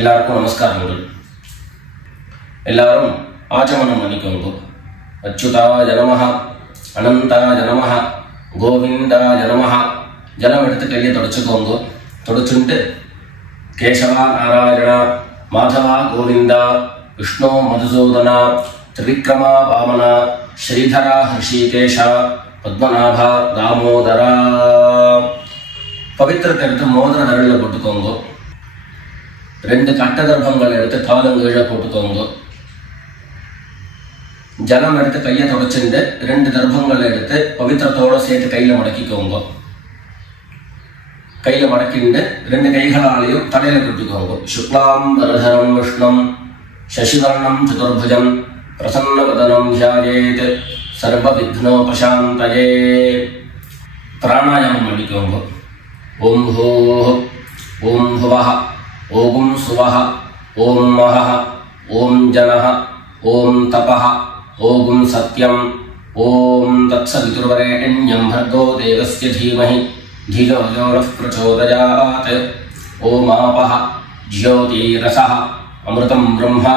எல்லாருக்கும் நமஸ்காரங்கள். எல்லாரும் ஆச்சமனம் பண்ணிக்கோங்க. அச்சுதாய நமஹ, அனந்தாய நமஹ, கோவிந்தாய நமஹ. ஜலம் எடுத்து கையை தொடச்சுக்கோங்க. தொடச்சுட்டு கேசவா நாராயணா, மாதவா கோவிந்தா, விஷ்ணு மதுசூதனா, திரிவிக்ரமா வாமனா, ஸ்ரீதரா ஹர்ஷிகேஷா, பத்மநாபா தாமோதரா. பவித்திரத்தை எடுத்து மோதிர விரலில் போட்டுக்கோங்க. 2 கட்ட கர்ப்பங்கள் எடுத்து காலங்கீழே போட்டுக்கோங்க. ஜலம் எடுத்து கையை தொடச்சுட்டு 2 கர்ப்பங்களை எடுத்து பவித்திரத்தோடு சேர்த்து கையில் மடக்கிக்கோங்க. கையில் மடக்கிண்டு 2 கைகளாலையும் தலையில் கட்டிக்கோங்க. சுக்லாம் வரதரம் விஷ்ணம் சசிவர்ணம் சதுர்புஜம் பிரசன்னவதனம் தியாயேத் சர்வ விக்னோபசாந்தயே. பிராணாயாமம் பண்ணிக்கோங்க. ஓம் ஹோஹ், ஓம் ஹுவஹ, ஓம் சுவஹ, ஓம் மஹஹ, ஓம் ஜனஹ, ஓம் தபஹ, ஓம் சத்யம், ஓம் தத்சவிதுர்வரேண்யம் भर्गो देवस्य धीमहि धियो यो नः प्रचोदयात्. ஓம் ஆபஹ ஜ்யோதிரஸஹ அமிர்தம் பிரம்மா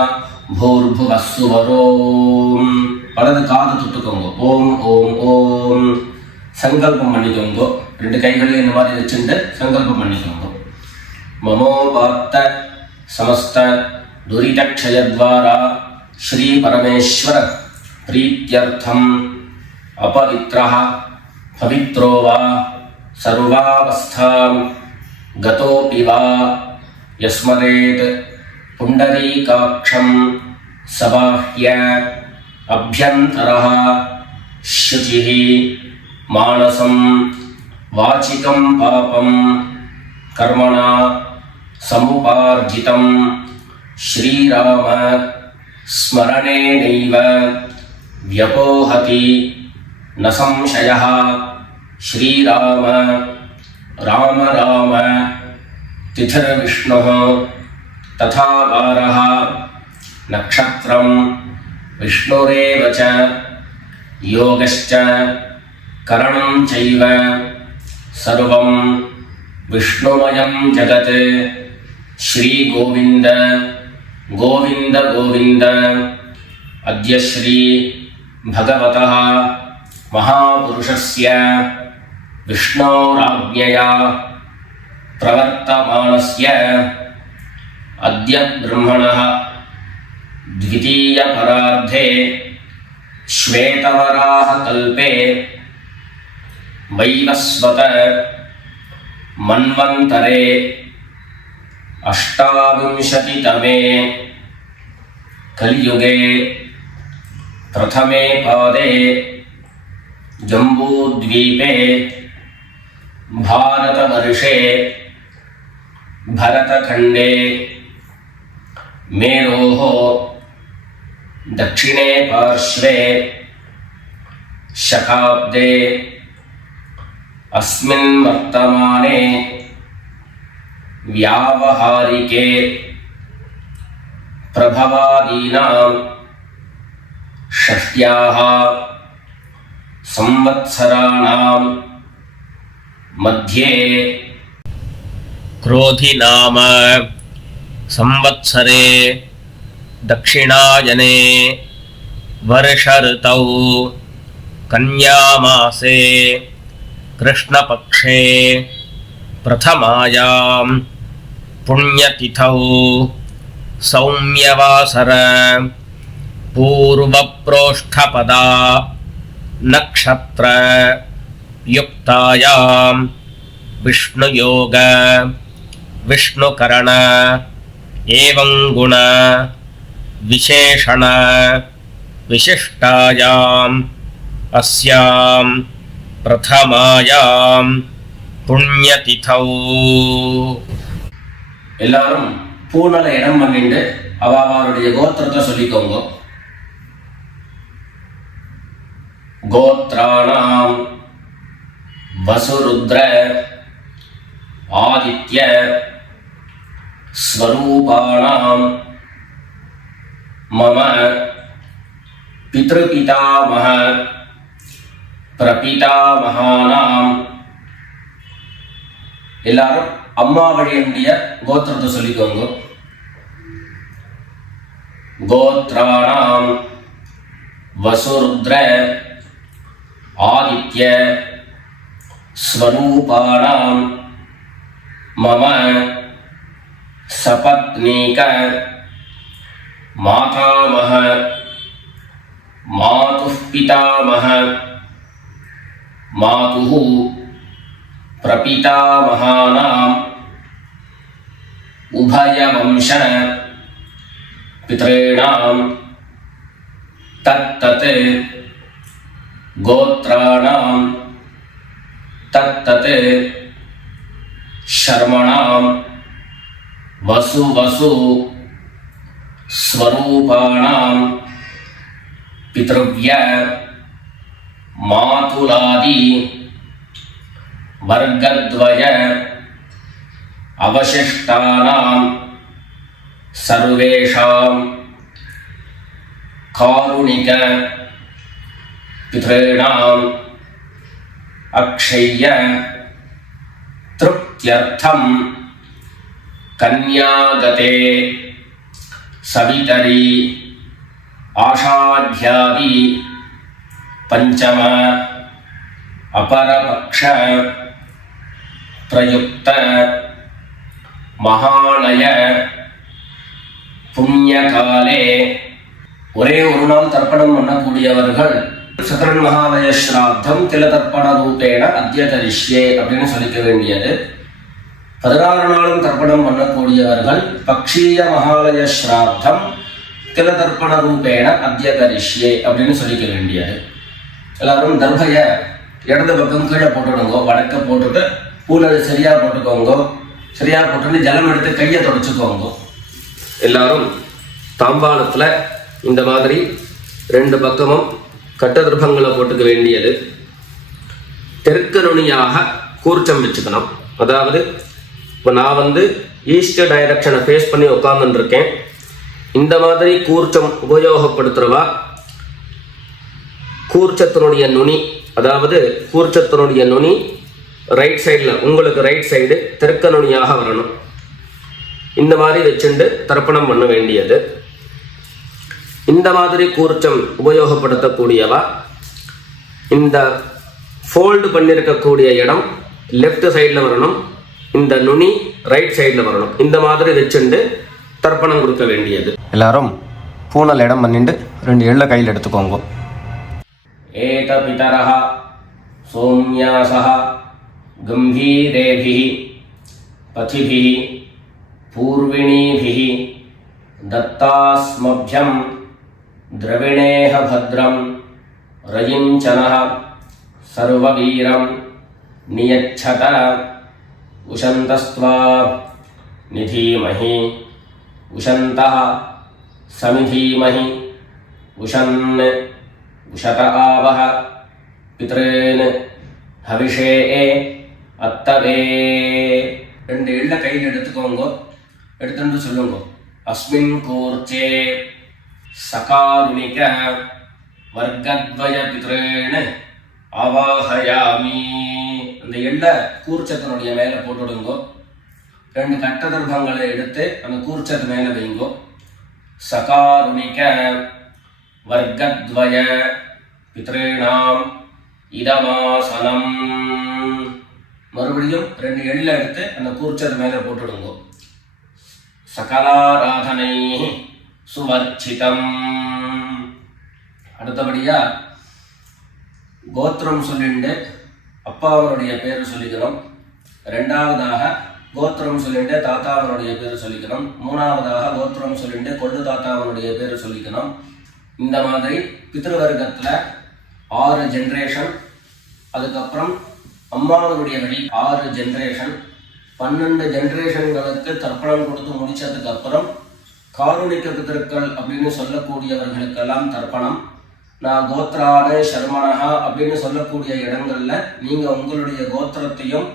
பூர்புவः சுவரோம். வலது காது தொட்டுக்கோங்க. ஓம் ஓம் ஓம். சங்கல்பம் பண்ணிக்கோங்க. 2 கைகளையும் இந்த மாதிரி வச்சுட்டு சங்கல்பம் பண்ணிக்கோங்க. மமோபாத்த சமஸ்த துரிதக்ஷயத்வாரா ஸ்ரீ பரமேஸ்வர பிரீத்யர்த்தம் அபவித்ரஹ பவித்ரோ வா சர்வாவஸ்தாம் கதோபி வா யஸ்மரேத் புண்டரீகாக்ஷம் சபாஹ்ய அப்யந்தரஹ சுசிஹ மானசம் வாசிகம் பாபம் கர்மணா சமுபார்ஜிதம் ஸ்ரீராம ஸ்மரணேனைவ வ்யபோஹதி ந சம்சயः. ஸ்ரீராம ராம ராம திதிர்விஷ்ணுः ததா வாரः நக்ஷத்ரம் விஷ்ணுரேவ ச யோகश्च கரணம் சைவ சர்வம் விஷ்ணுமயம் ஜகத். ஸ்ரீ கோவிந்த கோவிந்த கோவிந்த. அத்ய ஸ்ரீ பகவதः மகாபுருஷஸ்ய விஷ்ணோராஜ்ஞயா பிரவர்த்தமானஸ்ய அத்ய பிரம்மணः द्वितीयपरार्धे श्वेतवराह कल्पे वैवस्वत मन्वन्तरे अष्टाविंशतितमे कलियुगे प्रथमे पादे जम्बूद्वीपे भारतवर्षे भरतखण्डे मेरोः दक्षिणे पार्श्वे शकाब्दे अस्मिन् वर्तमाने व्यावहारिके प्रभवादीनां षष्ट्याः संवत्सराणां मध्ये क्रोधि नाम संवत्सरे दक्षिणायने वर्ष ऋतौ कन्यामासे कृष्णपक्षे प्रथमायां पुण्यतिथौ सौम्यवासर पूर्वप्रोष्ठपदा नक्षत्र युक्तायां विष्णुयोग विष्णुकरण एवं गुण विशेषण विशिष्टायाम् अस्यां प्रथमायां पुण्यतिथौ. எல்லாரும் பூனல இடம் பண்ணிட்டு அவருடைய கோத்திரத்தை சொல்லிக்கோங்க. கோத்ராணாம் வசுருத்ர ஆதித்ய ஸ்வரூபாணாம் மம பித்ருபிதாமஹ பிரபிதாமகானாம். எல்லாரும் அம்மா வழியுடைய கோத்திரத்தை சொல்லிக்கோங்க. गोत्राणां वसुरुद्र आदित्य स्वरूपाणां मम सपत्नीक मातामह मातुः पितामह मातुः प्रपितामहानाम् उभयवंश पितॄणां तत्तत् गोत्राणां तत्तत् शर्मणां वसु स्वरूपाणां पितृव्य मातुलादि वर्गद्वय अवशिष्टानां सर्वेषां कारुणिक पितॄणाम् अक्षय्य तृप्त्यर्थं कन्यागते सवितरी आषाढ्यादि पंचम अपरपक्ष प्रयुक्त महालय புண்ணியகாலே ஒரே ஒரு நாள் தர்ப்பணம் பண்ணக்கூடியவர்கள் சக்கரன் மகாலய ஸ்ராத்தம் தில தர்ப்பண ரூபேண அத்ய கரிஷ்யே அப்படின்னு சொல்லிக்க வேண்டியது. 16 நாளும் தர்ப்பணம் பண்ணக்கூடியவர்கள் பக்ஷீய மகாலய ஸ்ராத்தம் தில தர்ப்பண ரூபேண அத்ய கரிஷ்யே அப்படின்னு சொல்லிக்க வேண்டியது. எல்லாரும் தர்பைய இடது பக்கம் கீழே போட்டுடுங்க, வடக்க போட்டுட்டு பூனை சரியா போட்டுக்கோங்க. சரியா போட்டுட்டு ஜலம் எடுத்து கையை தொடச்சுக்கோங்க. எல்லாரும் தாம்பாளத்தில் இந்த மாதிரி 2 பக்கமும் கட்டதிருப்பங்களை போட்டுக்க வேண்டியது. தெற்கு நுனியாக கூர்ச்சம் வச்சுக்கணும். அதாவது இப்போ நான் ஈஸ்ட் டைரக்ஷனை ஃபேஸ் பண்ணி உட்காந்துருக்கேன். இந்த மாதிரி கூர்ச்சம் உபயோகப்படுத்துகிறவா கூர்ச்சத்தினுடைய நுனி, அதாவது கூர்ச்சத்தினுடைய நுனி ரைட் சைடில், உங்களுக்கு ரைட் சைடு தெற்கு நுனியாக வரணும். இந்த மாதிரி வச்சுண்டு தர்ப்பணம் பண்ண வேண்டியது. இந்த மாதிரி கூர்ச்சம் உபயோகப்படுத்தக்கூடியவா இந்த ஃபோல்டு பண்ணியிருக்கக்கூடிய இடம் லெஃப்ட் சைடில் வரணும், இந்த நுனி ரைட் சைடில் வரணும். இந்த மாதிரி வச்சுண்டு தர்ப்பணம் கொடுக்க வேண்டியது. எல்லாரும் பூனல் இடம் பண்ணிட்டு 2 எள்ள கையில் எடுத்துக்கோங்க. ஏத பிதரஹ சோம்யாசஹ கம்பீரேபிஹி பதிபிஹி पूर्विणीभिः दत्तास्मभ्यं द्रविणेह भद्रं रयिञ्चनः सर्ववीरं नियच्छत उशन्तस्त्वा निधीमहि उशन्तः समिधीमहि उशन् उशत आवह पितॄन् हविषे अत्तवे. 2 எள்ள கையில் எடுத்துக்கோங்க. எடுத்துட்டு சொல்லுங்க, அஸ்மின் கூர்ச்சே சகாருணிக வர்க்கத்வய பித்ரேண அவாஹயாமி. அந்த எள்ள கூர்ச்சத்தினுடைய மேலே போட்டுடுங்க. 2 கட்டதர்பங்களை எடுத்து அந்த கூர்ச்சத்து மேலே வைங்கோ. சகாருணிக வர்க்கத்வய பித்ரேணாம் இதமாசனம். மறுபடியும் 2 எள்ள எடுத்து அந்த கூர்ச்சத்து மேலே போட்டுடுங்க. சகலாராதனை சுவர்ச்சிதம். அடுத்தபடியா கோத்திரம் சொல்லிட்டு அப்பாவனுடைய பேர் சொல்லிக்கணும். 2வதாக கோத்திரம் சொல்லிட்டு தாத்தாவனுடைய பேர் சொல்லிக்கணும். 3வதாக கோத்திரம் சொல்லிட்டு கொள்ளு தாத்தாவனுடைய பேர் சொல்லிக்கணும். இந்த மாதிரி பித்ருவர்க்கத்தில் 6 ஜென்ரேஷன், அதுக்கப்புறம் அம்மாவனுடைய வழி 6 ஜென்ரேஷன், 12 ஜென்ரேஷன்களுக்கு தர்ப்பணம் கொடுத்து முடிச்சதுக்கு அப்புறம் காருணிக பிதர்கள் அப்படின்னு சொல்லக்கூடியவர்களுக்கெல்லாம் தர்ப்பணம். நான் கோத்ரான சர்மனஹா அப்படின்னு சொல்லக்கூடிய இடங்கள்ல நீங்க உங்களுடைய கோத்திரத்தையும்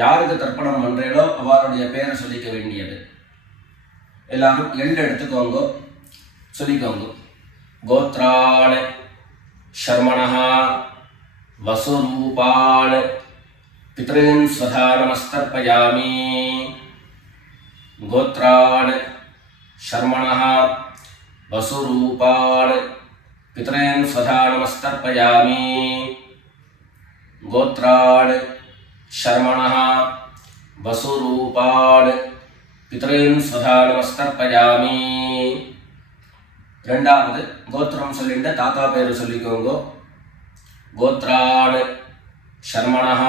யாருக்கு தர்ப்பணம் பண்றீங்களோ அவருடைய பேரை சொல்லிக்க வேண்டியது. எல்லாரும் எள்ளு எடுத்துக்கோங்க, சொல்லிக்கோங்க. கோத்ரான சர்மனஹா வசுரூபான पितॄन् स्वधा नमस्तर्पयामि. गोत्रान् शर्मणः वसुरूपान् पितॄन् स्वधा नमस्तर्पयामि गोत्रान् शर्मणः वसुरूपान् पितॄन् स्वधा नमस्तर्पयामि ரெண்டாவது கோத்திரம் சொல்லிட்டு தாத்தா பேரு சொல்லிக்கோங்க கோத்ரான் शर्मणः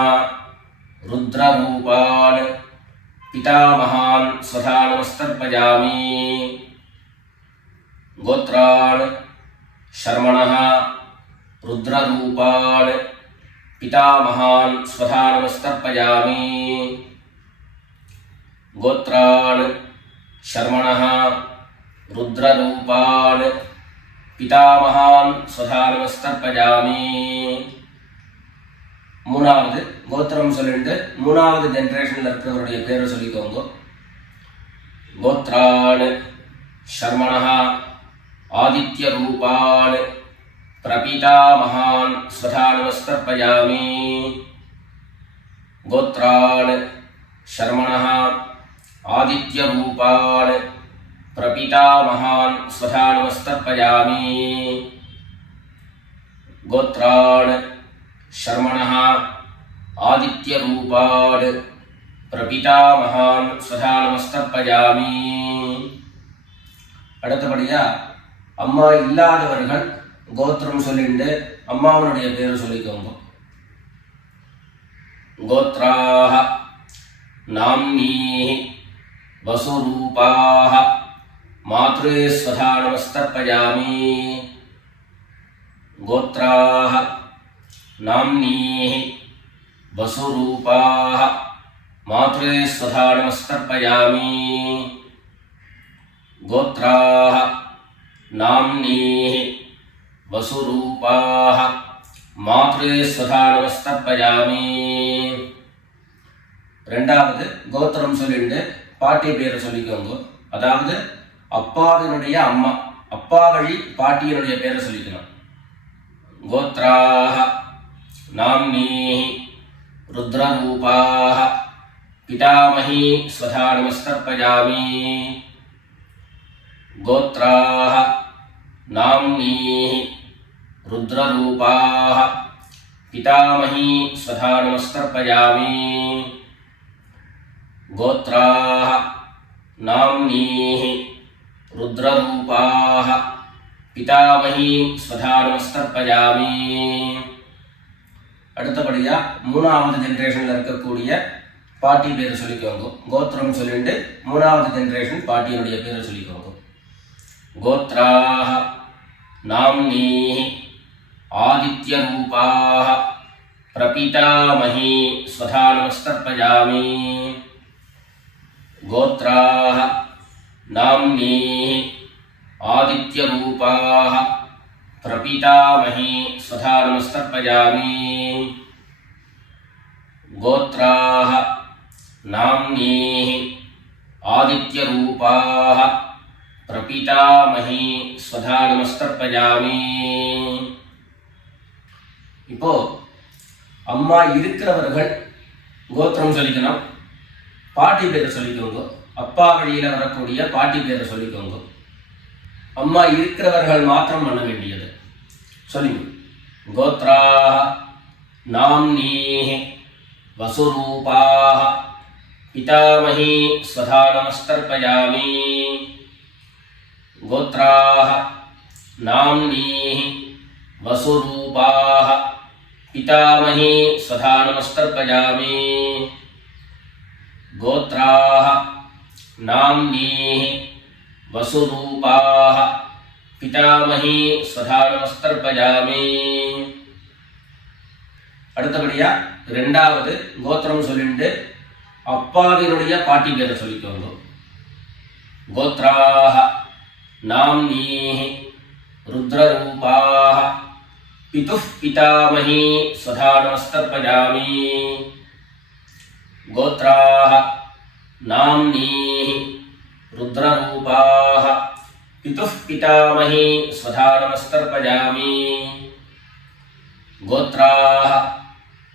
रुद्ररूपान् पितामहान् स्वधा नमस्तर्पयामि गोत्रान् शर्मणः रुद्ररूपान् पितामहान् स्वधा नमस्तर्पयामि गोत्रान् शर्मणः रुद्ररूपान् पितामहान् स्वधा नमस्तर्पयामि மூணாவது கோத்திரம் சொல்லிட்டு மூணாவது ஜெனரேஷன்ல இருக்கிறவருடைய பேரை சொல்லிக்கோங்க கோத்ரான் शर्मणः आदित्य रूपान् प्रपितामहान् स्वधा नमस्तर्पयामि गोत्रान् शर्मणः आदित्य रूपान् प्रपितामहान् स्वधा नमस्तर्पयामि गोत्रान् शर्मणः आदित्य रूपान् प्रपितामहान् स्वधा नमस्तर्पयामि அடுத்தபடியா அம்மா இல்லாதவர்கள் கோத்திரம் சொல்லிட்டு அம்மாவனுடைய பேர் சொல்லிக்கோங்க கோத்ராஹ நாம்னீஹி வசுரூபாஹ மாத்ரே ஸ்வதா நமஸ்தர்ப்பயாமி கோத்ராஹ நாம்னீஹி வசுரூபாஹ மாத்ரே ஸ்வதா நமஸ்தர்ப்பயாமி गोत्राः नाम्नीः वसुरूपाः मात्रे स्वधा नमस्तर्पयामि ரெண்டாவது கோத்திரம் சொல்லிட்டு பாட்டி பேரை சொல்லிக்கோங்க அதாவது அப்பாவினுடைய அம்மா அப்பா வழி பாட்டியினுடைய பேரை சொல்லிக்கணும் கோத்ராः नाम्नीः रुद्ररूपाः पितामही स्वधा नमस्तर्पयामि गोत्राः नाम्नीः रुद्ररूपाः पितामही स्वधा नमस्तर्पयामि गोत्राः नाम्नीः रुद्ररूपाः पितामही स्वधा नमस्तर्पयामि அடுத்தபடியா மூணாவது ஜெனரேஷன்ல இருக்கக்கூடிய பாட்டி பேரை சொல்லிக்கோங்க கோத்திரம் சொல்லிட்டு மூணாவது ஜெனரேஷன் பாட்டியினுடைய பேரை சொல்லிக்கோங்க गोत्राः नाम्नीः आदित्यरूपाः प्रपितामही स्वधा नमस्तर्पयामि गोत्राः नाम्नीः आदित्यरूपाः प्रपितामही स्वधा नमस्तर्पयामि गोत्राः नाम्नीः आदित्यरूपाः प्रपितामही स्वधा नमस्तर्पयामि இப்போ அம்மா இருக்கிறவர்கள் கோத்திரம் சொல்லிக்கணும் பாட்டி பேரை சொல்லிக்கோங்க அப்பா வழியில வரக்கூடிய பாட்டி பேரை சொல்லிக்கோங்க அம்மா இருக்கிறவர்கள் மாத்திரம் பண்ண வேண்டியது சொல்லுங்க கோத்ராஹ நாம்னீஹி வசுரூபாஹ பிதாமஹி ஸ்வதா நமஸ்தர்ப்பயாமி गोत्राः नाम्नीः वसुरूपाः पितामही स्वधा नमस्तर्पयामि गोत्राः नाम्नीः वसुरूपाः पितामही स्वधा नमस्तर्पयामि அடுத்தபடியா இரண்டாவது கோத்திரம் சொல்லிட்டு அப்பாவினுடைய பாட்டி பேரை சொல்லிக்கோங்க கோத்ராஹ नाम्नीः रुद्ररूपाः पितुः पितामही स्वधा नमस्तर्पयामि गोत्राः नाम्नीः रुद्ररूपाः पितुः पितामही स्वधा नमस्तर्पयामि गोत्राः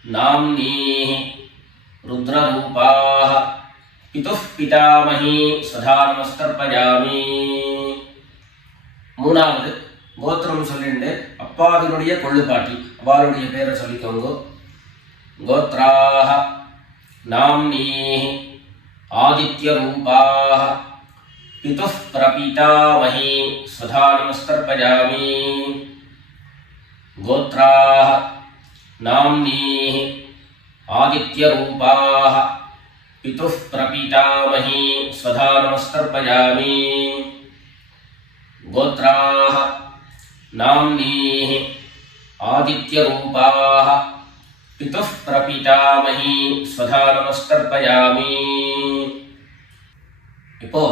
नाम्नीः रुद्ररूपाः पितुः पितामही स्वधा नमस्तर्पयामि மூணாவது கோத்திரம் சொல்லிட்டு அப்பாவினுடைய கொள்ளுப்பாட்டி அவளுடைய பேரை சொல்லிக்கோங்க. கோத்ராஹ நாம்னீஹி ஆதித்ய ரூபாஹ பிதுः பிரபீதாமஹி ஸ்வதா நமஸ்தர்ப்பயாமி. கோத்ராஹ நாம்னீஹி ஆதித்ய ரூபாஹ பிதுः பிரபீதாமஹி ஸ்வதா நமஸ்தர்ப்பயாமி. கோத்ராஹ நாம்னீஹி ஆதித்ய ரூபாஹ பிதுः பிரபீதாமஹி ஸ்வதா நமஸ்தர்ப்பயாமி. இப்போ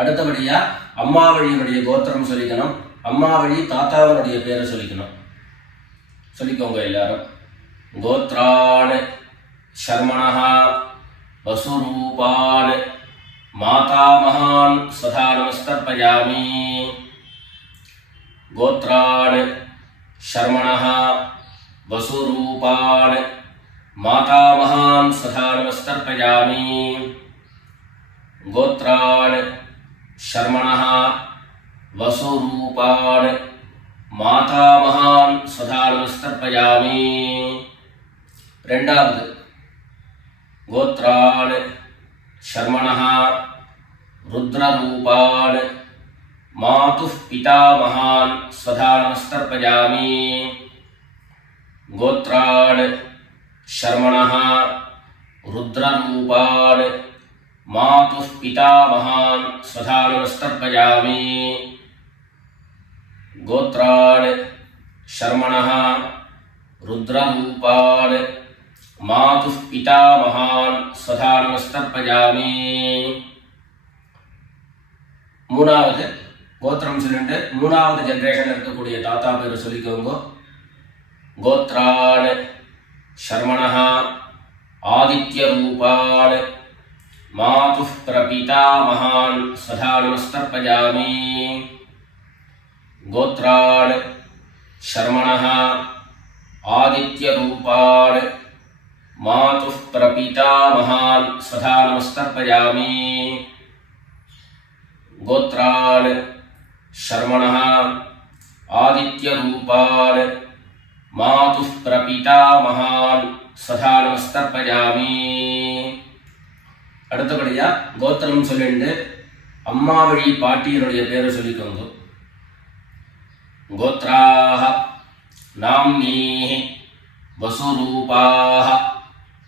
அடுத்தபடியா அம்மா வழியினுடைய கோத்திரம் சொல்லிக்கணும். அம்மா வழி தாத்தாவனுடைய பேரை சொல்லிக்கணும். சொல்லிக்கோங்க எல்லாரும். கோத்ரான் சர்மணஹ வசுரூபான் மாதாமகான் ஸ்வதா நமஸ்தர்ப்பயாமி. கோத்ரான் சர்மணஹ வசுரூபான் மாதாமகான் ஸ்வதா நமஸ்தர்ப்பயாமி. கோத்ரான் சர்மணஹ வசுரூபான் மாதாமகான் ஸ்வதா நமஸ்தர்ப்பயாமி. ரெண்டாவது கோத்ரான் சர்மணஹ ருத்ரரூபான் மாதுः பிதாமகான் ஸ்வதா நமஸ்தர்ப்பயாமி. கோத்ரான் சர்மணஹ ருத்ரரூபான் மாதுः பிதாமகான் ஸ்வதா நமஸ்தர்ப்பயாமி. கோத்ரான் சர்மணஹ ருத்ரரூபான் மாதுः பிதாமகான் ஸ்வதா நமஸ்தர்ப்பயாமி. மூணாவது கோத்திரம் சொல்லிட்டு மூணாவது ஜெனரேஷன் இருக்கக்கூடிய தாத்தா பேர் சொல்லிக்கோங்க. கோத்ரான் சர்மணஹ ஆதித்ய ரூபான் மாதுः பிரபீதாமகான் ஸ்வதா நமஸ்தர்ப்பயாமி. கோத்ரான் சர்மணஹ ஆதித்ய ரூபான் மாதுः பிரபீதாமகான் ஸ்வதா நமஸ்தர்ப்பயாமி. கோத்ரான் சர்மணஹ ஆதித்ய ரூபான் மாதுः பிரபீதாமகான் ஸ்வதா நமஸ்தர்ப்பயாமி. அடுத்தபடியா கோத்திரம் சொல்லிட்டு அம்மா வழி பாட்டியனுடைய பேரை சொல்லிக்கோங்க. கோத்ராஹ நாம்னீஹி வசுரூபாஹ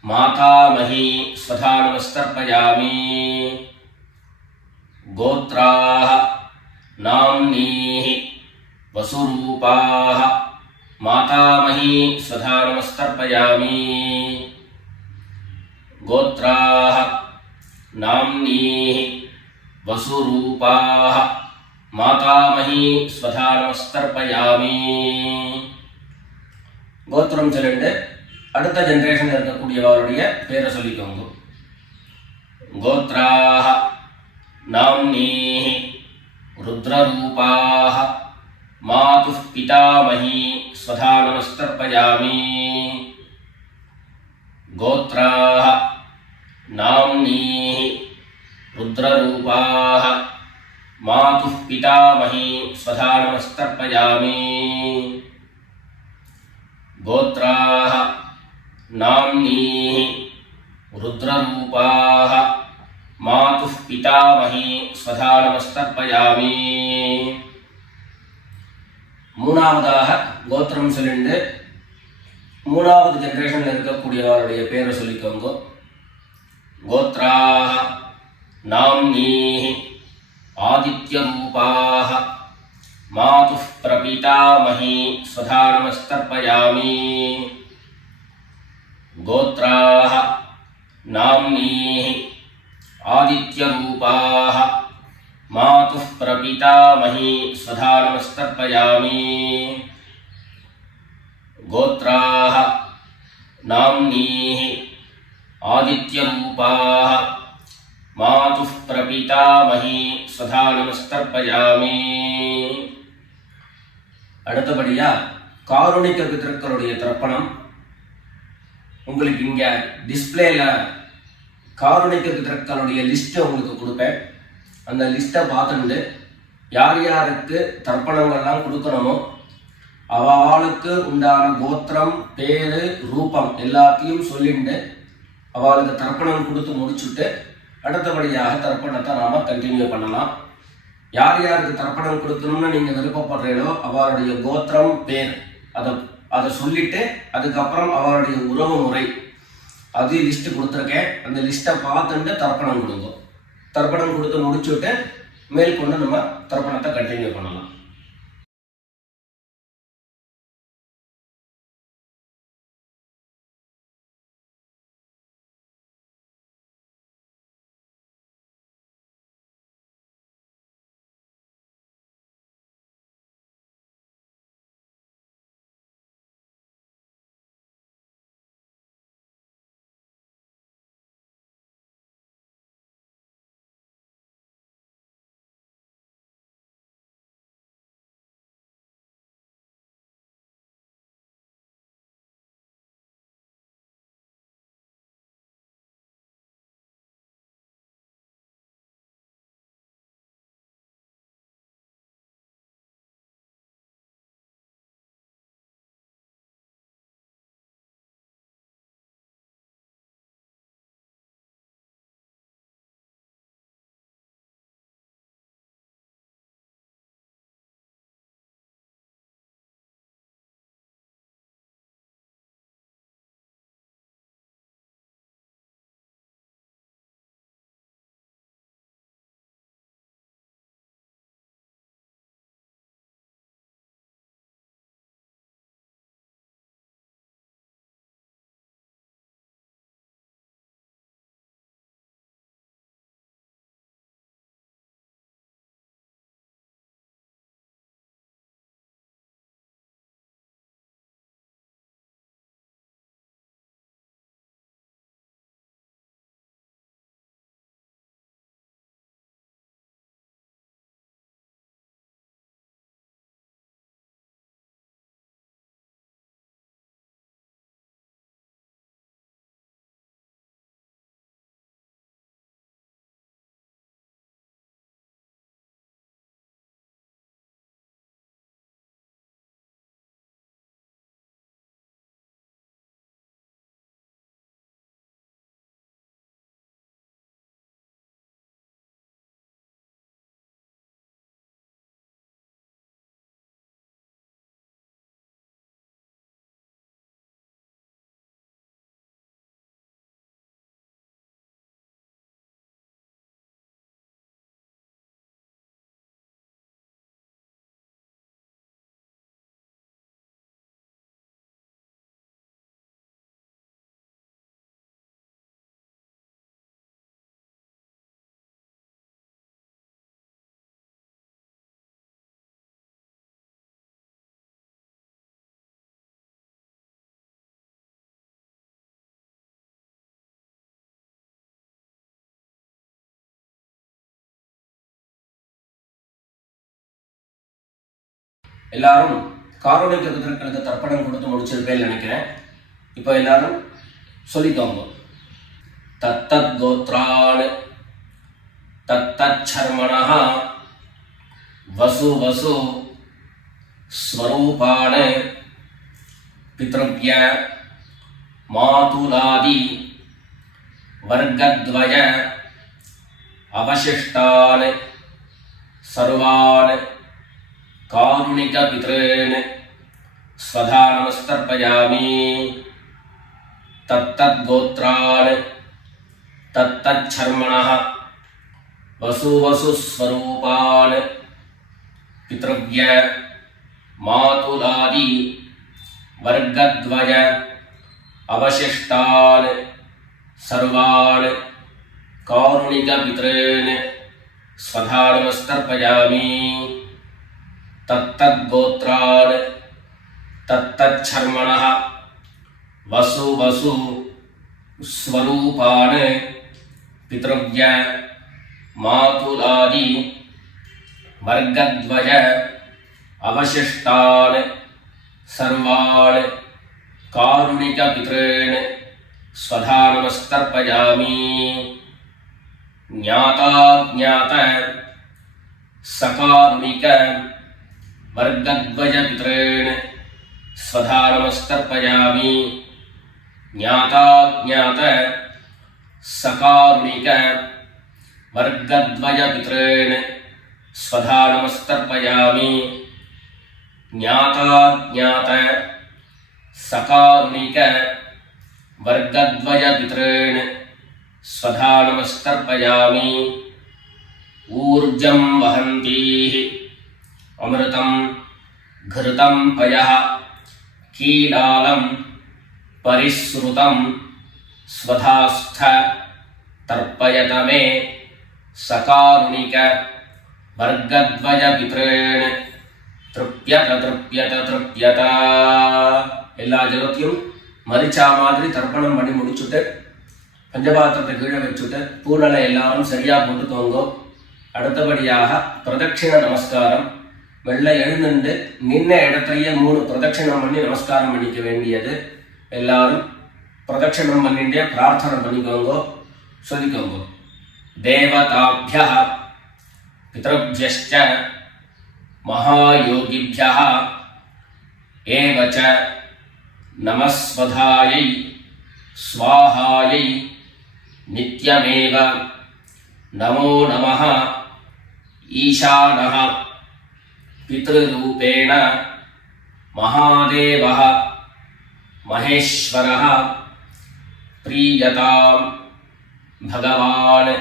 மாதாமஹி ஸ்வதா நமஸ்தர்ப்பயாமி. கோத்ராஹ நாம்னீஹி வசுரூபாஹ மாதாமஹி ஸ்வதா நமஸ்தர்ப்பயாமி. கோத்ராஹ நாம்னீஹி வசுரூபாஹ மாதாமஹி ஸ்வதா நமஸ்தர்ப்பயாமி. கோத்திரம் சொல்லிட்டு அடுத்த ஜெனரேஷன் இருக்கக்கூடியவருடைய பேரை சொல்லிக்கோங்க. கோத்ராஹ நாம்னீஹி ருத்ரரூபாஹ மாதுः பிதாமஹி ஸ்வதா நமஸ்தர்ப்பயாமி. கோத்ராஹ நாம்னீஹி ருத்ரரூபாஹ மாதுः பிதாமஹி ஸ்வதா நமஸ்தர்ப்பயாமி. கோத்ராஹ நாம்னீஹி ருத்ரரூபாஹ மாதுः பிதாமஹி ஸ்வதா நமஸ்தர்ப்பயாமி. மூணாவதாக கோத்திரம் சொல்லிட்டு மூணாவது ஜெனரேஷன்ல இருக்கக்கூடியவருடைய பேரை சொல்லிக்கோங்க. கோத்ராஹ நாம்னீஹி ஆதித்ய ரூபாஹ மாதுः பிரபீதாமஹி ஸ்வதா நமஸ்தர்ப்பயாமி. கோத்ராஹ நாம்னீஹி ஆதித்ய ரூபாஹ மாதுः பிரபீதாமஹி ஸ்வதா நமஸ்தர்ப்பயாமி. கோத்ராஹ நாம்னீஹி ஆதித்ய ரூபாஹ மாதுः பிரபீதாமஹி ஸ்வதா நமஸ்தர்ப்பயாமி. அடுத்தபடியா காருணிக பித்ருக்களுடைய தர்ப்பணம். உங்களுக்கு இங்க டிஸ்பிளேல காருணிக பித்ருக்களுடைய லிஸ்ட் உங்களுக்கு கொடுப்பேன். அந்த லிஸ்ட்டை பார்த்துட்டு யார் யாருக்கு தர்ப்பணங்கள்லாம் கொடுக்கணுமோ அவளுக்கு உண்டான கோத்திரம், பேரு, ரூபம் எல்லாத்தையும் சொல்லிட்டு அவளுக்கு தர்ப்பணம் கொடுத்து முடிச்சுட்டு அடுத்தபடியாக தர்ப்பணத்தை நாம கண்டினியூ பண்ணலாம். யார் யாருக்கு தர்ப்பணம் கொடுக்கணும்னு நீங்க விருப்பப்படுறீங்களோ அவருடைய கோத்திரம், பேர் அதை சொல்லிட்டு அதுக்கப்புறம் அவருடைய உறவு முறை அது லிஸ்ட் கொடுத்துருக்கேன். அந்த லிஸ்ட்டை பார்த்துட்டு தர்ப்பணம் கொடுங்க. தர்ப்பணம் கொடுத்து முடிச்சுட்டு மேற்கொண்டு நம்ம தர்ப்பணத்தை கண்டினியூ பண்ணலாம். எல்லாரும் காரணிக பிதர்களுக்கு தர்ப்பணம் கொடுத்து முடிச்சிருப்பேன்னு நினைக்கிறேன். இப்போ எல்லாரும் சொல்லிக்கோங்க. தத்தத் கோத்ரான் தத்தத் சர்மணஹ வசு வசு ஸ்வரூபான் பித்ருவ்ய மாதுலாதி வர்க்கத்வய அவசிஷ்டான் சர்வான் காருணிக பித்ரேன் ஸ்வதா நமஸ்தர்ப்பயாமி. தத்தத் கோத்ரான் தத்தத் சர்மணஹ வசு வசு ஸ்வரூபான் பித்ருவ்ய மாதுலாதி வர்க்கத்வய அவசிஷ்டான் சர்வான் காருணிக பித்ரேன் ஸ்வதா நமஸ்தர்ப்பயாமி. தத்தத் கோத்ரான் தத்தத் சர்மணஹ வசு வசு ஸ்வரூபான் பித்ருவ்ய மாதுலாதி வர்க்கத்வய அவசிஷ்டான் சர்வான் காருணிக பித்ரேன் ஸ்வதா நமஸ்தர்ப்பயாமி. ஞாதா ஞாத सकारुणिक वर्गद्वय पितॄन् स्वधा नमस्तर्पयामि ज्ञाताज्ञात सकारुणिक वर्गद्वय पितॄन् स्वधा नमस्तर्पयामि ज्ञाताज्ञात सकारुणिक वर्गद्वय पितॄन् स्वधा नमस्तर्पयामि ऊर्जं वहन्तीः अमृतं घृतं पयः कीलालं परिसृतं स्वधास्थ तर्पयत मे सकारुणिक वर्गद्वय पितॄन् तृप्यत तृप्यत तृप्यत எல்லா ஜலத்தையும் மரிச்சா மாதிரி தர்ப்பணம் பண்ணி முடிச்சுட்டு பஞ்சபாத்திரத்தை கீழே வச்சுட்டு பூனலை எல்லாரும் சரியா போட்டுக்கோங்க. அடுத்தபடியாக பிரதட்சிண நமஸ்காரம். வெள்ளை எழுந்துண்டு நின்ன இடத்தையே 3 பிரதட்சிணம் பண்ணி நமஸ்காரம் பண்ணிக்க வேண்டியது. எல்லாரும் பிரதட்சிணம் பண்ணிட்டே பிரார்த்தனை பண்ணிக்கோங்க, சொல்லிக்கோங்க. தேவதாபியः பித்ருभ्यश्च महायोगिभ्यः एव च नमस्वधायै स्वाहायै नित्यमेव नमो नमः ईशानः पितृरूपेण महादेवः महेश्वरः प्रीयतां भगवान्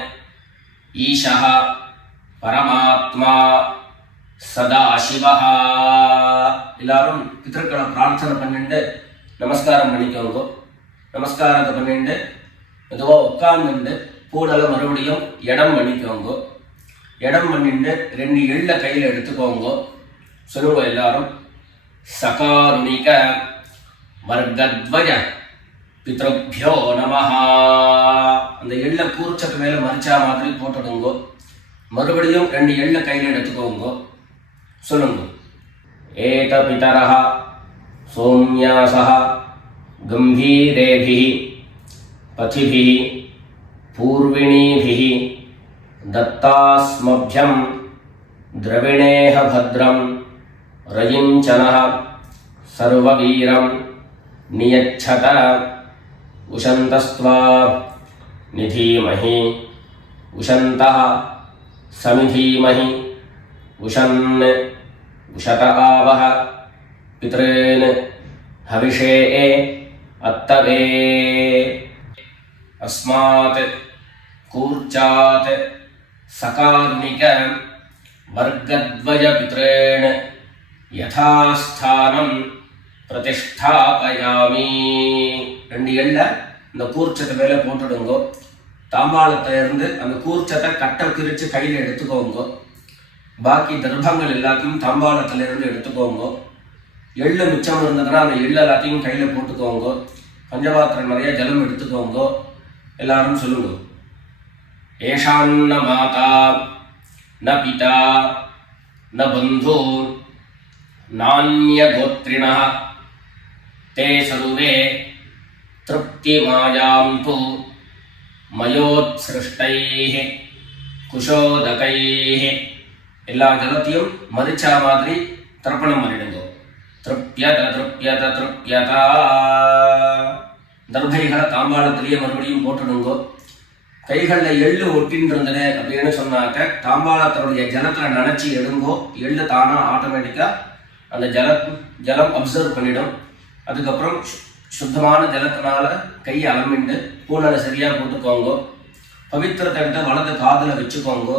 ईशः परमात्मा சதாசிவஹா. எல்லாரும் பிதர்களை பிரார்த்தனை பண்ணிட்டு நமஸ்காரம் பண்ணிக்கோங்க. நமஸ்காரத்தை பண்ணிட்டு எதுவோ உட்கார்ந்துட்டு பூடலை மறுபடியும் இடம் பண்ணிக்கோங்க. இடம் பண்ணிட்டு 2 எள்ள கையில் எடுத்துக்கோங்க. சொல்லுங்க எல்லாரும். சகாருணிக வர்கத்வய பித்ருभ्यो நமஹ. அந்த எள்ள கூர்ச்சத்து மேல மரிச்சா மாதிரி போட்டுடுங்க. மறுபடியும் 2 எள்ள கையில் எடுத்துக்கோங்க. சொல்லுங்க. ஏத பிதரஹ சோம்யாசஹ கம்பீரேபிஹி பதிபிஹி பூர்விணீபிஹி தத்தாஸ்மப்யம் திரவிணேஹ பத்ரம் ரயிஞ்சனஹ சர்வவீரம் நியச்சத உஷந்தஸ்த்வா நிதீமஹி உஷந்தஹ சமிதீமஹி உஷன் உஷத ஆவஹ பித்ரேன் ஹவிஷே அத்தவே. அஸ்மாத் கூர்ச்சாத் சகாருணிக வர்கத்வய பித்ரேன் யதாஸ்தானம் பிரதிஷ்டாபயாமி. 2 எள்ள இந்த கூர்ச்சத்தை மேல போட்டுடுங்க. தாம்பாளத்தை இருந்து அந்த கூர்ச்சத்தை கட்டை கிரிச்சு கையில் எடுத்துக்கோங்க. பாக்கி தர்ப்பங்கள் எல்லாத்தையும் தாம்பாளத்துல இருந்து எடுத்துக்கோங்க. எள்ளு மிச்சம் இருந்ததுன்னா அந்த எள்ளு எல்லாத்தையும் கையில போட்டுக்கோங்க. பஞ்சபாத்திரம் நிறைய ஜலம் எடுத்துக்கோங்க. எல்லாரும் சொல்லுங்க. ஏஷான்ன மாதா ந பிதா ந பந்து நான்ய கோத்ரிணः தே சர்வே திருப்திமாயாந்து மயோத்ஸ்ருஷ்டைः குஷோதகைः. எல்லா ஜலத்தையும் மரிச்சா மாதிரி தர்ப்பணம் பண்ணிடுங்க. திருப்யத திருப்யத திருப்யதா. தர்பைகளை தாம்பாளத்திலேயே மறுபடியும் போட்டுடுங்க. கைகளில் எள்ளு ஒட்டின்னு இருந்தது அப்படின்னு சொன்னாக்க தாம்பாளத்தினுடைய ஜலத்தில் நினைச்சி எடுங்கோ. எள்ளு தானா ஆட்டோமேட்டிக்கா அந்த ஜலம் அப்சர்வ் பண்ணிடும். அதுக்கப்புறம் சுத்தமான ஜலத்தினால கையை அலம்பிண்டு பூனலை சரியா போட்டுக்கோங்க. பவித்திரத்தை எடுத்து வலது காதுல வச்சுக்கோங்க.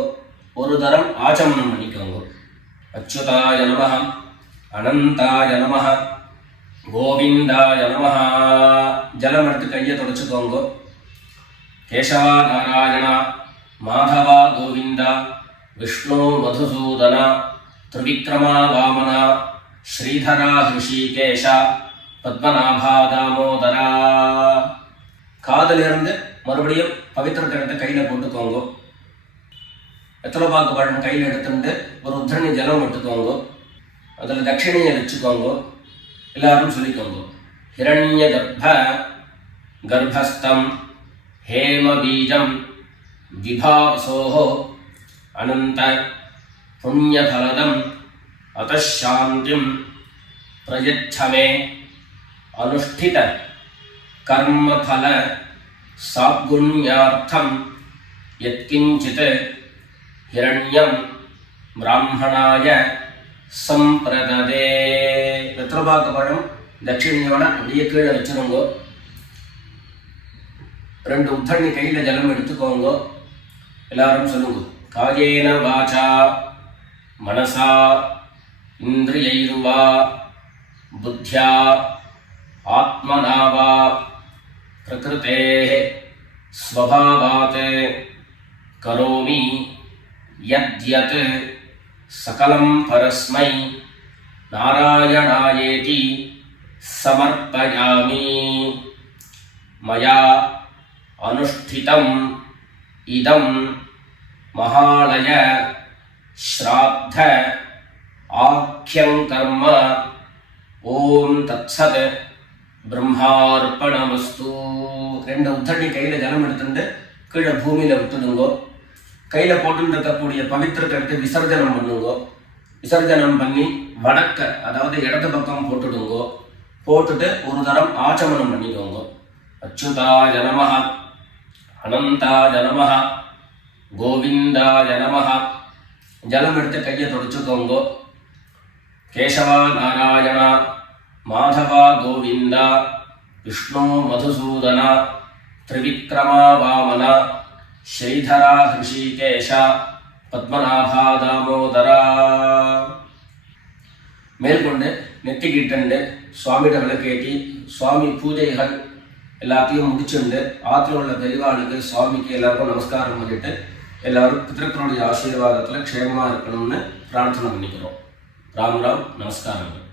ஒரு தரம் ஆச்சமனம் பண்ணிக்கோங்க. அச்சுதாய நமஹ அனந்தாய நமஹ கோவிந்தாய நமஹ. ஜலம் எடுத்து கையை தொடச்சுக்கோங்க. கேசவா நாராயணா மாதவா கோவிந்தா விஷ்ணு மதுசூதனா திரிவிக்ரமா வாமனா ஸ்ரீதரா ஹிருஷிகேஷா பத்மநாபா தாமோதரா. காதிலிருந்து மறுபடியும் பவித்திரத்தை எடுத்து கையில போட்டுக்கோங்க. வெத்தலை பாக்கு பழம் கையில் எடுத்துட்டு ஒரு உத்தரணி ஜலம் எடுத்துக்கோங்க. அதில் தட்சிணையை வச்சுக்கோங்க. எல்லாரும் சொல்லிக்கோங்க. ஹிரண்ய கர்ப்பஸ்தம் हेम बीजं विभावसोः अनंत புண்ணியபலதம் அதசாந்திம் பிரயச்சமே அனுஷ்டித கர்மபல சாத்குண்யார்த்தம் யத்கிஞ்சித் ஹிரண்யம் பிராமணாய சம்பிரததே. வெத்தலைபாக்கு பழம் தட்சிணியோட அப்படியே கீழே வச்சிருங்கோ. 2 உத்தண்ணி கையில ஜலம் எடுத்துக்கோங்க. எல்லாரும் சொல்லுங்க. காயேன வாசா மனசா இந்திரியைர்வா புத்தியா ஆத்மனாவா பிரகிருதேஹ ஸ்வபாவாத் கரோமி யத்யத் சகலம் பரஸ்மை நாராயணாயேதி சமர்ப்பயாமி. மயா அனுஷ்டிதம் இதம் மகாலய ஸ்ராத்த ஆக்யம் கர்ம. ஓம் தத்சத் பிரம்மார்ப்பணமஸ்து. 2 உத்தண்ணி கையில ஜலம் எடுத்துட்டு கீழே பூமியில விட்டுடுங்கோ. கையில போட்டு இருக்கக்கூடிய பவித்திரத்தை எடுத்து விசர்ஜனம் பண்ணுங்கோ. விசர்ஜனம் பண்ணி வடக்க, அதாவது இடது பக்கம் போட்டுடுங்கோ. போட்டுட்டு ஒரு தரம் ஆச்சமனம் பண்ணிக்கோங்க. அச்சுதாய நமஹ, அனந்தாய நமஹ, கோவிந்தாய நமஹ. ஜலம் எடுத்து கையை தொடச்சுக்கோங்க. கேசவா நாராயணா, மாதவா கோவிந்தா, விஷ்ணு மதுசூதனா, திரிவிக்ரமா வாமனா, ஸ்ரீதரா ஹிருஷிகேஷ, பத்மநாபா தாமோதரா. மேற்கொண்டு நெத்திக்கிட்டு சுவாமியிட விளக்கேற்றி சுவாமி பூஜைகள் எல்லாத்தையும் முடிச்சுண்டு ஆற்றுல உள்ள பெரியவாளுக்கு சுவாமிக்கு எல்லாருக்கும் நமஸ்காரம் பண்ணிட்டு எல்லாரும் பிதர்களுடைய ஆசீர்வாதத்தில் க்ஷேமமாக இருக்கணும்னு பிரார்த்தனை பண்ணிக்கிறோம். ராம் ராம், நமஸ்காரங்கள்.